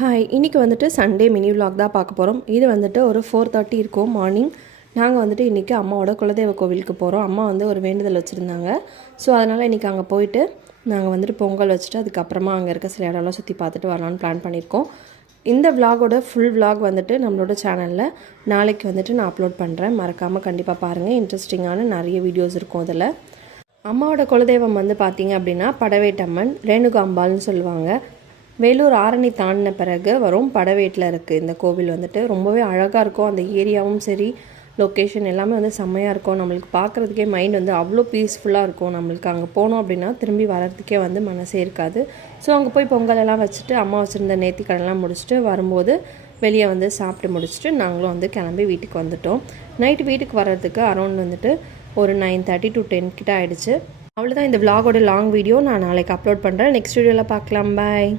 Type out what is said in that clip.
Hi, இன்றைக்கி வந்துட்டு Sunday mini vlog தான் பார்க்க போகிறோம். இது வந்துட்டு ஒரு 4:30 இருக்கும் மார்னிங். நாங்கள் வந்துட்டு இன்றைக்கி அம்மாவோட குலதெய்வ கோவிலுக்கு போகிறோம். அம்மா வந்து ஒரு வேண்டுதல் வச்சுருந்தாங்க. ஸோ அதனால் இன்றைக்கி அங்கே போயிட்டு நாங்கள் வந்துட்டு பொங்கல் வச்சுட்டு அதுக்கப்புறமா அங்கே இருக்க சில இடம்லாம் சுற்றி பார்த்துட்டு வரலான்னு பிளான் பண்ணியிருக்கோம். இந்த விலாகோட ஃபுல் விலாக் வந்துட்டு நம்மளோட சேனலில் நாளைக்கு வந்துட்டு நான் அப்லோட் பண்ணுறேன். மறக்காமல் கண்டிப்பாக பாருங்கள். இன்ட்ரெஸ்டிங்கான நிறைய வீடியோஸ் இருக்கும் அதில். அம்மாவோட குலதெய்வம் வந்து பார்த்திங்க அப்படின்னா படவேட்டம்மன், ரேணுகாம்பாள்னு சொல்லுவாங்க. வேலூர் ஆரணி தாண்டின பிறகு வரும் படவேட்டில் இருக்குது இந்த கோவில். வந்துட்டு ரொம்பவே அழகாக இருக்கும். அந்த ஏரியாவும் சரி, லொக்கேஷன் எல்லாமே வந்து செம்மையாக இருக்கும். நம்மளுக்கு பார்க்குறதுக்கே மைண்ட் வந்து அவ்வளோ பீஸ்ஃபுல்லாக இருக்கும். நம்மளுக்கு அங்கே போனோம் அப்படின்னா திரும்பி வர்றதுக்கே வந்து மனசே இருக்காது. ஸோ அங்கே போய் பொங்கலெல்லாம் வச்சுட்டு அம்மா வச்சுருந்த நேர்த்திக்கடன்லாம் முடிச்சுட்டு வரும்போது வெளியே வந்து சாப்பிட்டு முடிச்சுட்டு நாங்களும் வந்து கிளம்பி வீட்டுக்கு வந்துட்டோம். நைட்டு வீட்டுக்கு வர்றதுக்கு அரௌண்ட் வந்துட்டு ஒரு 9:30 to 10 கிட்ட ஆகிடுச்சு. அவ்வளோதான் இந்த விலாகோட லாங் வீடியோ. நான் நாளைக்கு அப்லோட் பண்ணுறேன். நெக்ஸ்ட் வீடியோவில் பார்க்கலாம். பாய்.